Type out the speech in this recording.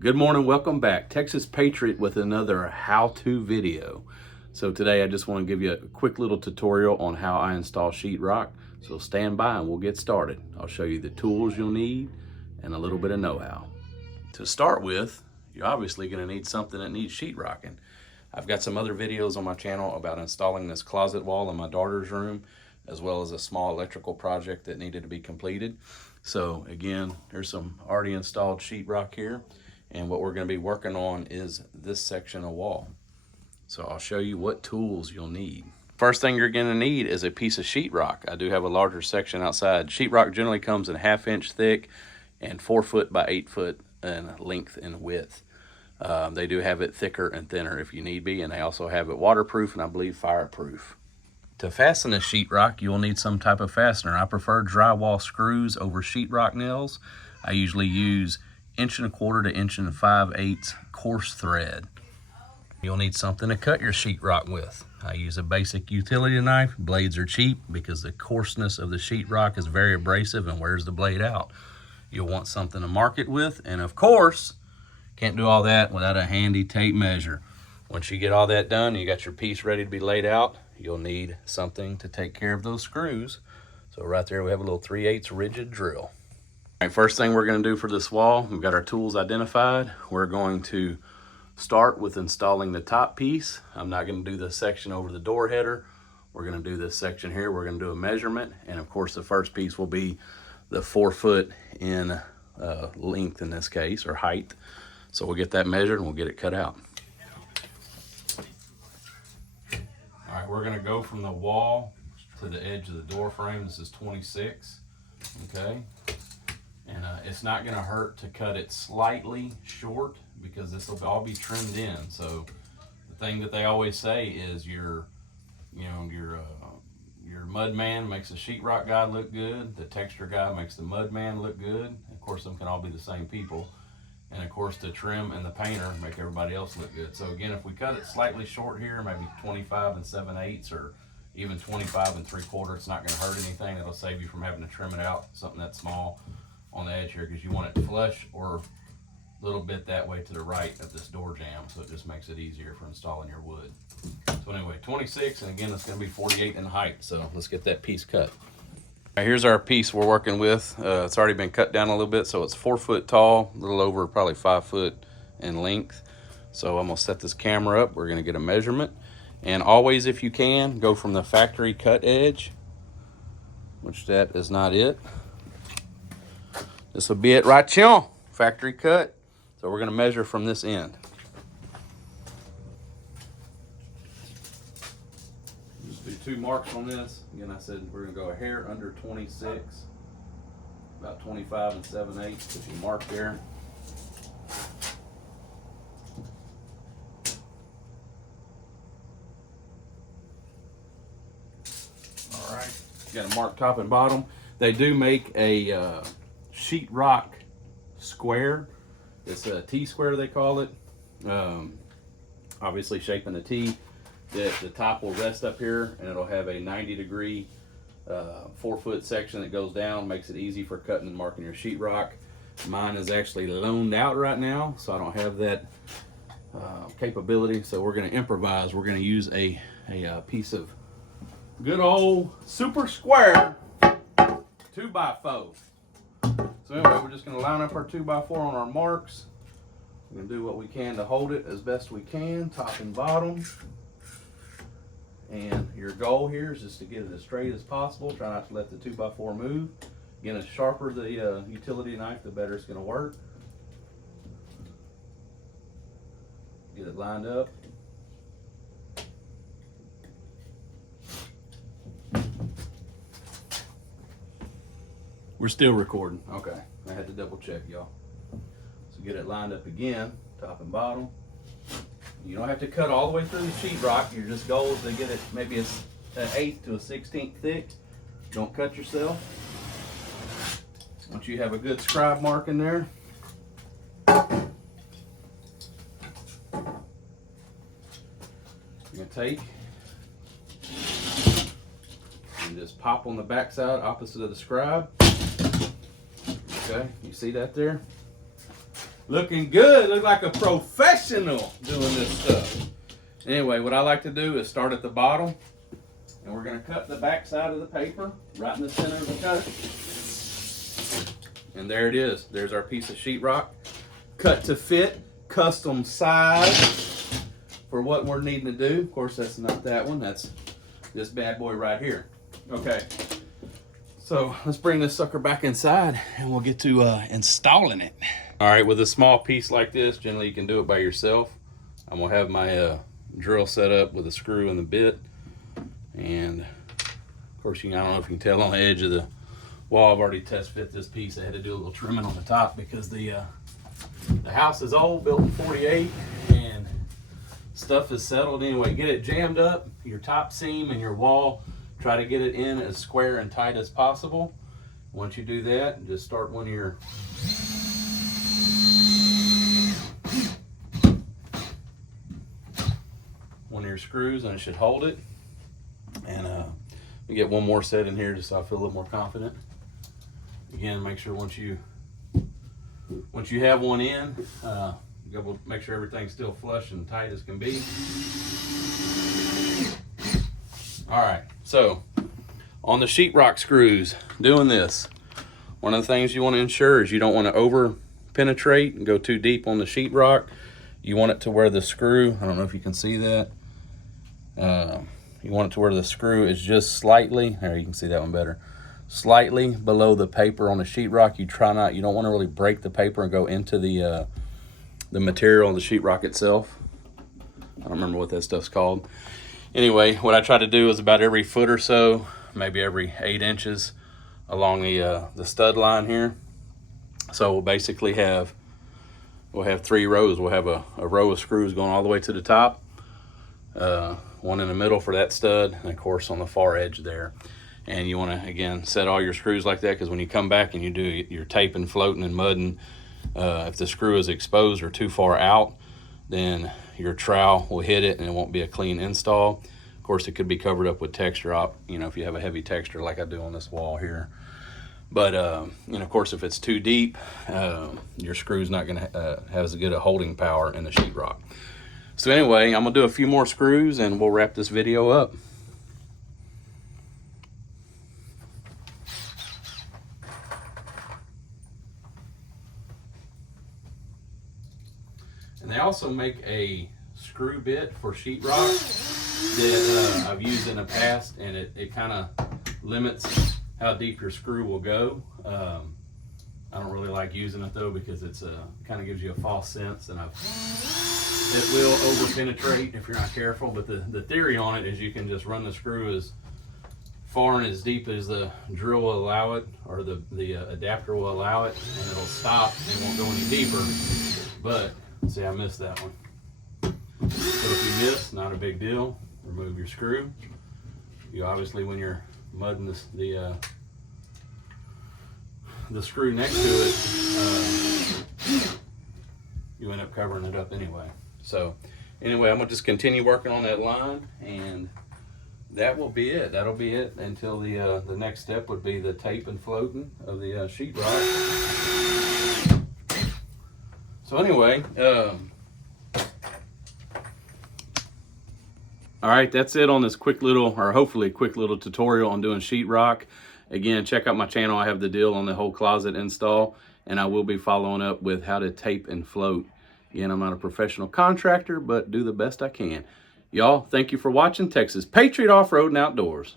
Good morning, welcome back. Texas Patriot with another how-to video. So today I just want to give you a quick little tutorial on how I install sheetrock. So stand by and we'll get started. I'll show you the tools you'll need and a little bit of know-how. To start with, you're obviously going to need something that needs sheetrocking. I've got some other videos on my channel about installing this closet wall in my daughter's room, as well as a small electrical project that needed to be completed. So again, there's some already installed sheetrock here. And what we're going to be working on is this section of wall. So I'll show you what tools you'll need. First thing you're going to need is a piece of sheetrock. I do have a larger section outside. Sheetrock generally comes in 1/2 inch thick and 4 foot by 8 foot in length and width. They do have it thicker and thinner if you need be, and they also have it waterproof and I believe fireproof. To fasten a sheetrock, you'll need some type of fastener. I prefer drywall screws over sheetrock nails. I usually use 1¼ to 1 5/8 coarse thread. You'll need something to cut your sheetrock with. I use a basic utility knife. Blades are cheap because the coarseness of the sheetrock is very abrasive and wears the blade out. You'll want something to mark it with, and of course, can't do all that without a handy tape measure. Once you get all that done, you got your piece ready to be laid out, you'll need something to take care of those screws. So right there we have a little 3/8 rigid drill. All right, first thing we're going to do for this wall, we've got our tools identified. We're going to start with installing the top piece. I'm not going to do the section over the door header. We're going to do this section here. We're going to do a measurement, and of course the first piece will be the 4 foot in length in this case, or height. So we'll get that measured and we'll get it cut out. All right, we're going to go from the wall to the edge of the door frame. This is 26, okay? And it's not going to hurt to cut it slightly short because this will all be trimmed in. So the thing that they always say is your mud man makes the sheetrock guy look good. The texture guy makes the mud man look good. Of course, them can all be the same people. And of course, the trim and the painter make everybody else look good. So again, if we cut it slightly short here, maybe 25 7/8 or even 25 3/4, it's not going to hurt anything. It'll save you from having to trim it out, something that small on the edge here, because you want it flush or a little bit that way to the right of this door jamb, so it just makes it easier for installing your wood. So anyway, 26, and again, it's going to be 48 in height, so let's get that piece cut. All right, here's our piece we're working with. It's already been cut down a little bit, so it's 4 foot tall, a little over probably 5 foot in length. So I'm going to set this camera up. We're going to get a measurement, and always, if you can, go from the factory cut edge, which that is not it. This will be it right here, factory cut. So we're going to measure from this end. Just do 2 marks on this. Again, I said we're going to go a hair under 26, about 25 7/8. Put your mark there. All right, you got a mark top and bottom. They do make a sheetrock square. It's a T-square they call it. Obviously shaping a T. The top will rest up here and it'll have a 90-degree 4 foot section that goes down, makes it easy for cutting and marking your sheetrock. Mine is actually loaned out right now, so I don't have that capability, so we're going to improvise. We're going to use a piece of good old super square 2x4. So anyway, we're just going to line up our 2x4 on our marks. We're going to do what we can to hold it as best we can, top and bottom. And your goal here is just to get it as straight as possible. Try not to let the 2x4 move. Again, the sharper the utility knife, the better it's going to work. Get it lined up. We're still recording. Okay, I had to double check, y'all. So get it lined up again, top and bottom. You don't have to cut all the way through the sheetrock. Your just goal is to get it maybe an 1/8 to a 1/16 thick. Don't cut yourself. Once you have a good scribe mark in there, you're gonna take and just pop on the back side opposite of the scribe. Okay, you see that there? Looking good. Look like a professional doing this stuff. Anyway, what I like to do is start at the bottom, and we're going to cut the back side of the paper right in the center of the cut. And there it is. There's our piece of sheetrock. Cut to fit, custom size for what we're needing to do. Of course, that's not that one. That's this bad boy right here. Okay. So let's bring this sucker back inside and we'll get to installing it. All right, with a small piece like this, generally you can do it by yourself. I'm gonna have my drill set up with a screw and the bit. And of course, I don't know if you can tell on the edge of the wall, I've already test fit this piece. I had to do a little trimming on the top because the house is old, built in 48, and stuff is settled. Anyway, get it jammed up, your top seam and your wall. Try to get it in as square and tight as possible. Once you do that, just start one of your screws, and it should hold it. And we get one more set in here just so I feel a little more confident. Again, make sure once you have one in, make sure everything's still flush and tight as can be. All right, so on the sheetrock screws, doing this, one of the things you want to ensure is you don't want to over penetrate and go too deep on the sheetrock. You want it to where the screw, I don't know if you can see that, you want it to where the screw is just slightly, there you can see that one better, slightly below the paper on the sheetrock. You don't want to really break the paper and go into the material of the sheetrock itself. I don't remember what that stuff's called. Anyway, what I try to do is about every foot or so, maybe every 8 inches along the stud line here. So we'll basically have 3 rows. We'll have a row of screws going all the way to the top, one in the middle for that stud, and of course on the far edge there. And you want to, again, set all your screws like that, because when you come back and you do your taping, floating, and mudding, if the screw is exposed or too far out, then your trowel will hit it and it won't be a clean install. Of course, it could be covered up with texture, if you have a heavy texture like I do on this wall here. But of course, if it's too deep, your screw's not going to have as good a holding power in the sheetrock. So anyway, I'm going to do a few more screws and we'll wrap this video up. And they also make a screw bit for sheetrock that I've used in the past, and it kind of limits how deep your screw will go. I don't really like using it though, because it's kind of gives you a false sense, and it will over penetrate if you're not careful. But the theory on it is you can just run the screw as far and as deep as the drill will allow it, or the adapter will allow it, and it'll stop and it won't go any deeper. But see, I missed that one. So if you miss, not a big deal. Remove your screw. You obviously, when you're mudding the screw next to it, you end up covering it up anyway. So anyway, I'm gonna just continue working on that line, and that will be it. That'll be it until the next step would be the tape and floating of the sheetrock. So anyway, all right, that's it on this quick little, or hopefully quick little tutorial on doing sheetrock. Again, check out my channel. I have the deal on the whole closet install, and I will be following up with how to tape and float. Again, I'm not a professional contractor, but do the best I can. Y'all, thank you for watching Texas Patriot Off-Road and Outdoors.